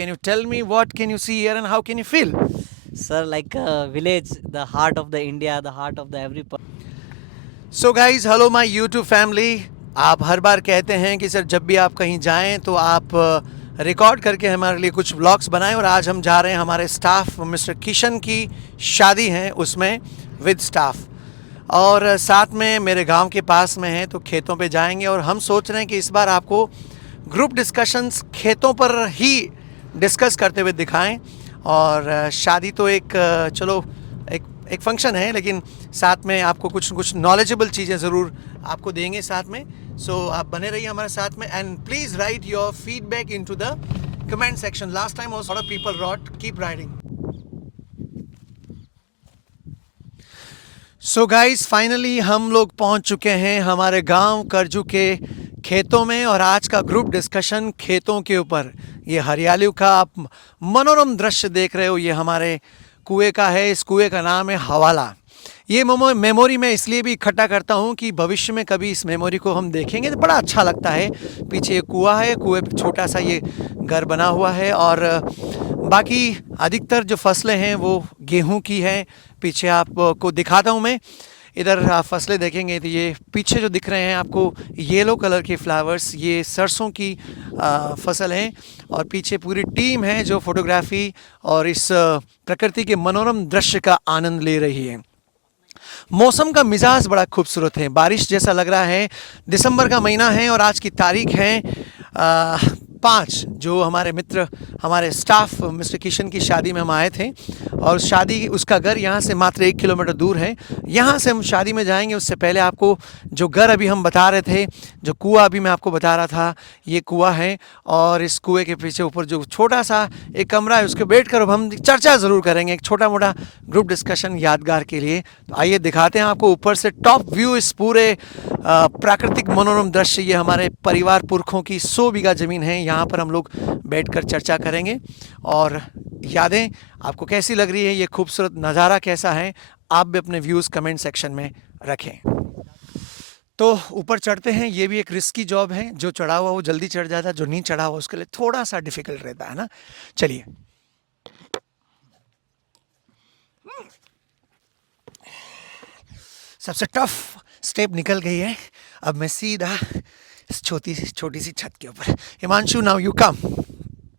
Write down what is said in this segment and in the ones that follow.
Can you tell me what can you see here and how can you feel? Sir, like a village, the heart of the India, the heart of the every. So guys hello my YouTube family. आप हर बार कहते हैं कि sir जब भी आप कहीं जाएं तो आप रिकॉर्ड करके हमारे लिए कुछ व्लॉग्स बनाएं, और आज हम जा रहे हैं हमारे स्टाफ मिस्टर किशन की शादी है उसमें विद स्टाफ, और साथ में मेरे गांव के पास में है तो खेतों पे जाएंगे। और हम सोच रहे हैं कि इस बार आपको ग्रुप डिस्कशंस खेतों पर ही डिस्कस करते हुए दिखाएं। और शादी तो एक चलो एक एक फंक्शन है, लेकिन साथ में आपको कुछ कुछ नॉलेजेबल चीज़ें ज़रूर आपको देंगे साथ में। सो आप बने रहिए हमारे साथ में, and please write your feedback into the comment section. Last time also lot of people wrote, keep writing. So guys finally हम लोग पहुंच चुके हैं हमारे गांव करजू के खेतों में, और आज का ग्रुप डिस्कशन खेतों के ऊपर। ये हरियाली का आप मनोरम दृश्य देख रहे हो, ये हमारे कुएं का है। इस कुएं का नाम है हवाला। ये मेमोरी मैं इसलिए भी इकट्ठा करता हूँ कि भविष्य में कभी इस मेमोरी को हम देखेंगे तो बड़ा अच्छा लगता है। पीछे एक कुआं है, कुएं पे छोटा सा ये घर बना हुआ है, और बाकी अधिकतर जो फसलें हैं वो गेहूं की हैं। पीछे आपको दिखाता हूँ मैं, इधर आप फसलें देखेंगे तो ये पीछे जो दिख रहे हैं आपको येलो कलर के फ्लावर्स, ये सरसों की फसल हैं। और पीछे पूरी टीम है जो फोटोग्राफी और इस प्रकृति के मनोरम दृश्य का आनंद ले रही है। मौसम का मिजाज बड़ा खूबसूरत है, बारिश जैसा लग रहा है। दिसंबर का महीना है और आज की तारीख है 5। जो हमारे मित्र, हमारे स्टाफ मिस्टर किशन की शादी में हम आए थे, और शादी उसका घर यहाँ से मात्र 1 किलोमीटर दूर है। यहाँ से हम शादी में जाएंगे उससे पहले आपको जो घर अभी हम बता रहे थे, जो कुआं अभी मैं आपको बता रहा था, ये कुआं है। और इस कुएं के पीछे ऊपर जो छोटा सा एक कमरा है, उसके बैठ कर अब हम चर्चा ज़रूर करेंगे, एक छोटा मोटा ग्रुप डिस्कशन यादगार के लिए। तो आइए दिखाते हैं आपको ऊपर से टॉप व्यू, इस पूरे प्राकृतिक मनोरम दृश्य। ये हमारे परिवार पुरखों की 100 बीघा ज़मीन है, यहाँ पर हम लोग बैठकर चर्चा करेंगे। और यादें आपको कैसी लग रही है, ये खूबसूरत नज़ारा कैसा है, आप भी अपने व्यूज़ कमेंट सेक्शन में रखें। तो ऊपर चढ़ते हैं, ये भी एक रिस्की जॉब है। जो चढ़ा हुआ वो जल्दी चढ़ जाता है, जो नहीं चढ़ा हुआ उसके लिए थोड़ा सा डिफिकल्ट रहता है ना। चलिए, सबसे टफ स्टेप निकल गई है। अब मैं सीधा इस छोटी सी छत के ऊपर। Himanshu, now you come.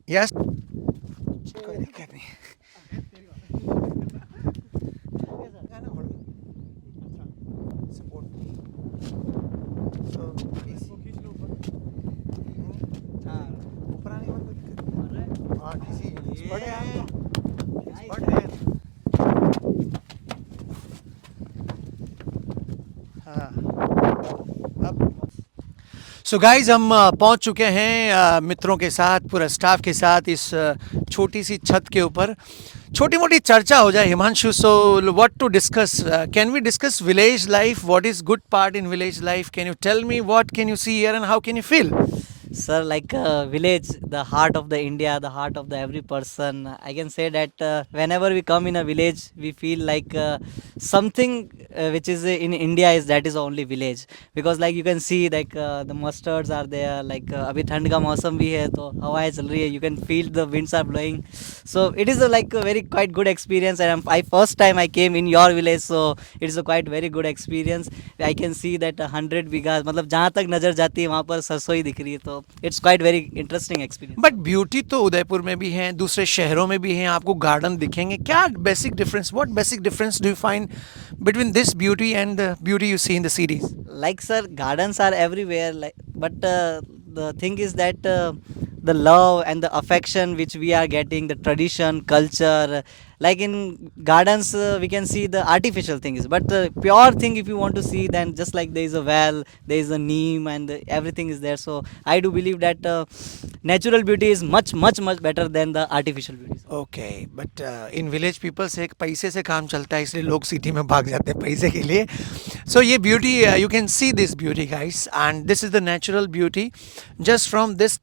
Yes, कोई दिक्कत नहीं। सो गाइज हम पहुंच चुके हैं मित्रों के साथ, पूरा स्टाफ के साथ इस छोटी सी छत के ऊपर। छोटी मोटी चर्चा हो जाए Himanshu. So what to discuss, can we discuss village life? What is good part in village life? Can you tell me what can you see here and how can you feel? Sir, like a village, the heart of the India, the heart of the every person. I can say that whenever we come in a village, we feel like something which is in India is that is only village. Because like you can see like the mustards are there, like अभी ठंड का मौसम भी है तो हवाएं चल रही है, you can feel the winds are blowing. So it is like a very quite good experience, and I first time I came in your village, so it is a quite very good experience. I can see that 100 बीघा, मतलब जहाँ तक नज़र जाती है वहाँ पर सरसों ही दिख रही है, तो it's quite very interesting experience. But beauty तो उदयपुर में भी है, दूसरे शहरों में भी हैं, आपको गार्डन दिखेंगे। क्या basic difference, what basic difference do you find between this beauty and the beauty you see in the cities? Like sir, gardens are everywhere, like, but the thing is that the love and the affection which we are getting, the tradition, culture, like in gardens we can see the artificial things, but the pure thing if you want to see, then just like there is a well, there is a neem, and everything is there. So I do believe that natural beauty is much better than the artificial beauty. Okay, but in village people से एक पैसे से काम चलता है, इसलिए लोग city में भाग जाते हैं पैसे के लिए। सो ये beauty, you can see this beauty guys, and this is the natural beauty just from this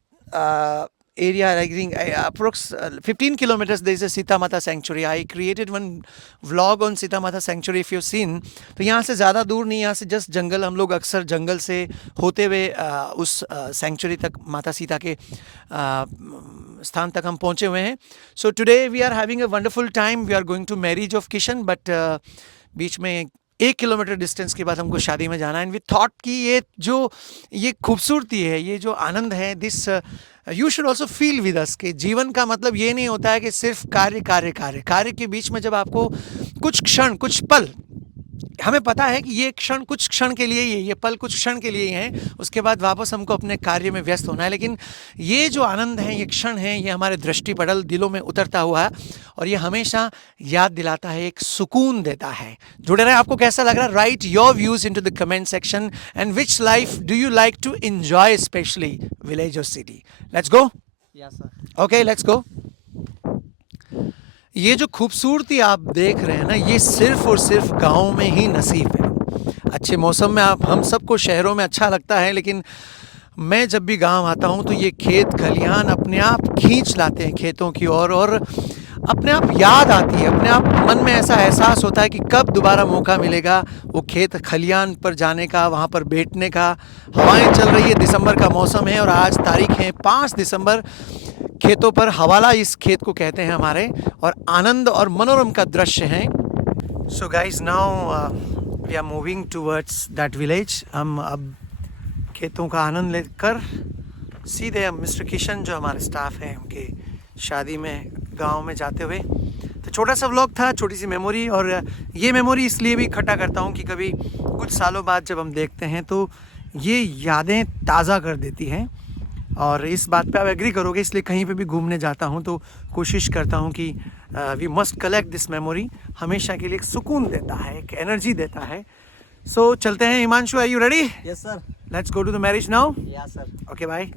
area. I think approx 15 kilometers there is a Sita Mata sanctuary. I created one vlog on Sita Mata sanctuary if you've seen. तो यहाँ से ज़्यादा दूर नहीं, यहाँ से just जंगल, हम लोग अक्सर जंगल से होते हुए उस सेंचुरी तक, माता सीता के स्थान तक हम पहुंचे हुए हैं. So today we are having a wonderful time. We are going to marriage of Kishan, but बीच में 1 किलोमीटर डिस्टेंस के बाद हमको शादी में जाना है. एंड वी थॉट कि ये खूबसूरती है, ये जो आनंद है, this you should also feel with us कि जीवन का मतलब ये नहीं होता है कि सिर्फ कार्य कार्य कार्य. कार्य के बीच में जब आपको कुछ क्षण, कुछ पल, हमें पता है कि ये क्षण कुछ क्षण के लिए ही है, ये पल कुछ क्षण के लिए ही हैं, उसके बाद वापस हमको अपने कार्य में व्यस्त होना है. लेकिन ये जो आनंद है, ये क्षण है, ये हमारे दृष्टिपटल दिलों में उतरता हुआ है और ये हमेशा याद दिलाता है, एक सुकून देता है. जुड़े रहे. आपको कैसा लग रहा है? Write your views into the comment section. And which life do you like to enjoy, specially village और city? Let's go. Yeah, sir. Okay, let's go. ये जो खूबसूरती आप देख रहे हैं ना, ये सिर्फ और सिर्फ गाँव में ही नसीब है. अच्छे मौसम में हम सबको शहरों में अच्छा लगता है, लेकिन मैं जब भी गांव आता हूं तो ये खेत खलिहान अपने आप खींच लाते हैं खेतों की ओर, और अपने आप याद आती है, अपने आप मन में ऐसा एहसास होता है कि कब दोबारा मौका मिलेगा वो खेत खलिहान पर जाने का, वहाँ पर बैठने का. हवाएं चल रही है, दिसंबर का मौसम है और आज तारीख है 5 दिसंबर. खेतों पर हवाला इस खेत को कहते हैं हमारे, और आनंद और मनोरम का दृश्य है. So guys, now we are moving towards that village. हम अब खेतों का आनंद लेकर सीधे हम मिस्टर किशन जो हमारे स्टाफ हैं उनके शादी में गांव में जाते हुए. तो छोटा सा व्लॉग था, छोटी सी मेमोरी, और ये मेमोरी इसलिए भी इकट्ठा करता हूँ कि कभी कुछ सालों बाद जब हम देखते हैं तो ये यादें ताज़ा कर देती हैं. और इस बात पे आप एग्री करोगे, इसलिए कहीं पे भी घूमने जाता हूँ तो कोशिश करता हूँ कि we must collect this memory. हमेशा के लिए एक सुकून देता है, एक एनर्जी देता है. सो चलते हैं. Himanshu, are you ready? Yes, sir. Let's go to the marriage now. Yeah, sir. Okay, bye.